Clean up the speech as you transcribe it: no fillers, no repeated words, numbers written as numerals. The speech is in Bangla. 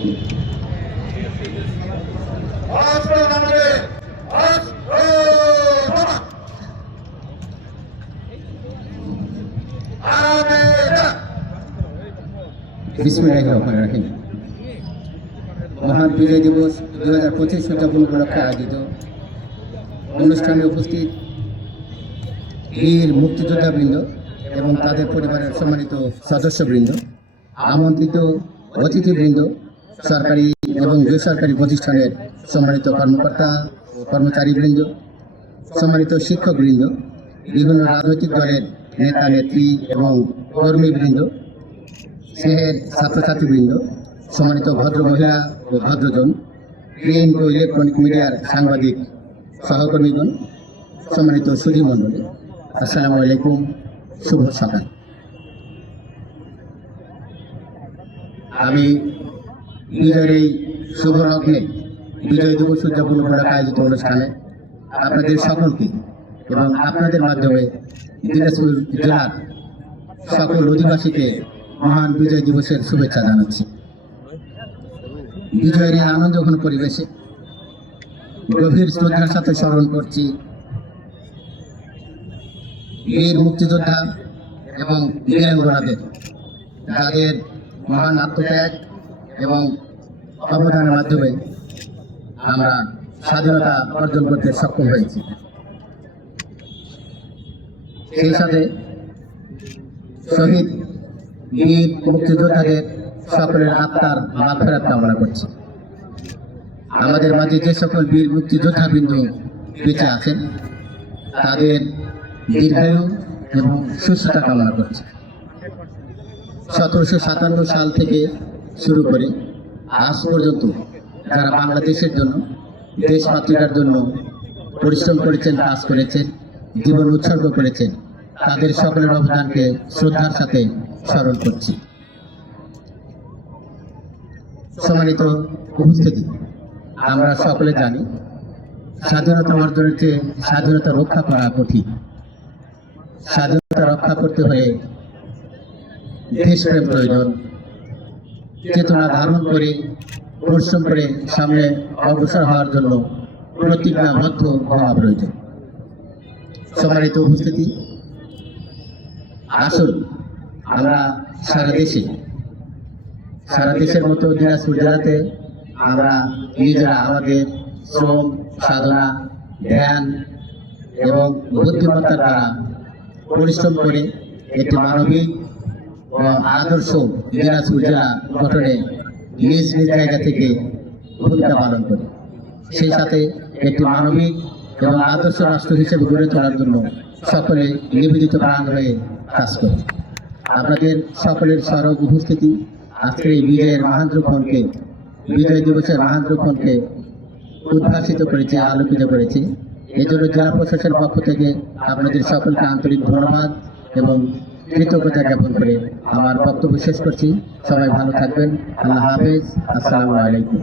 বিসমিল্লাহির-রহমানির-রহিম। মহান বিজয় দিবস 2025 উদযাপন উপলক্ষে আয়োজিত অনুষ্ঠানে উপস্থিত বীর মুক্তিযোদ্ধাবৃন্দ এবং তাদের পরিবারের সম্মানিত সদস্যবৃন্দ, আমন্ত্রিত অতিথিবৃন্দ, সরকারি এবং বেসরকারি প্রতিষ্ঠানের সম্মানিত কর্মকর্তা ও কর্মচারীবৃন্দ, সম্মানিত শিক্ষকবৃন্দ, বিভিন্ন রাজনৈতিক দলের নেতা নেত্রী এবং কর্মীবৃন্দ, স্নেহের ছাত্রছাত্রীবৃন্দ, সম্মানিত ভদ্র মহিলা ও ভদ্রজন, প্রিন্ট ও ইলেকট্রনিক মিডিয়ার সাংবাদিক সহকর্মীগণ, সম্মানিত সুধী মণ্ডলী, আসসালামু আলাইকুম, শুভ সকাল। আমি বিজয়ের এই শুভ লগ্নে বিজয় দিবস উদযাপন উপলক্ষে আয়োজিত অনুষ্ঠানে আপনাদের সকলকে এবং আপনাদের মাধ্যমে দিনাজপুর জেলার সকল অধিবাসীকে মহান বিজয় দিবসের শুভেচ্ছা জানাচ্ছি। বিজয়ের এই আনন্দঘন পরিবেশে গভীর শ্রদ্ধার সাথে স্মরণ করছি বীর মুক্তিযোদ্ধা এবং বীরাঙ্গনাদের, যাদের মহান আত্মত্যাগ এবং অবদানের মাধ্যমে আমরা স্বাধীনতা অর্জন করতে সক্ষম হয়েছি। সেই সাথে শহীদ বীর মুক্তিযোদ্ধাদের সকলের আত্মার মাগফিরাত কামনা করছি। আমাদের মাঝে যে সকল বীর মুক্তিযোদ্ধাবৃন্দ বেঁচে আছেন তাদের দীর্ঘায়ু এবং সুস্থতা কামনা করছি। 1757 সাল থেকে শুরু করে আজ পর্যন্ত যারা বাংলাদেশের জন্য, দেশ মাতৃকার জন্য পরিশ্রম করেছেন, কাজ করেছেন, জীবন উৎসর্গ করেছেন, তাদের সকলের অবদানকে শ্রদ্ধার সাথে স্মরণ করছি। সম্মানিত উপস্থিতি, আমরা সকলে জানি স্বাধীনতা অর্জনের চেয়ে স্বাধীনতা রক্ষা করা কঠিন। স্বাধীনতা রক্ষা করতে হলে দেশপ্রেম প্রয়োজন, চেতনা ধারণ করে পরিশ্রম করে সামনে অগ্রসর হওয়ার জন্য প্রতিজ্ঞাবদ্ধ হওয়া প্রয়োজন। সম্মানিত উপস্থিতি, আসুন আমরা সারা দেশের মতো দিনাজপুর জেলাতে আমরা নিজেরা আমাদের শ্রম, সাধনা, ধ্যান এবং বুদ্ধিমত্তার দ্বারা পরিশ্রম করে একটি মানবিক ও আদর্শ দিনাজপুর জেলা গঠনে নিজ নিজ জায়গা থেকে ভূমিকা পালন করি। সেই সাথে একটি মানবিক এবং আদর্শ রাষ্ট্র হিসেবে গড়ে তোলার জন্য সকলে নিবেদিত প্রাণ হয়ে কাজ করি। আপনাদের সকলের স্মরণ উপস্থিতি আজকের এই বিজয়ের মহান্দ্রক্ষণকে, বিজয় দিবসের মহান্দ্রক্ষণকে উদ্ভাসিত করেছে, আলোকিত করেছে। এই জন্য জেলা প্রশাসনের পক্ষ থেকে আপনাদের সকলকে আন্তরিক ধন্যবাদ এবং কৃতজ্ঞতা জ্ঞাপন করে আমার বক্তব্য শেষ করছি। সবাই ভালো থাকবেন। আল্লাহ হাফেজ। আসসালামু আলাইকুম।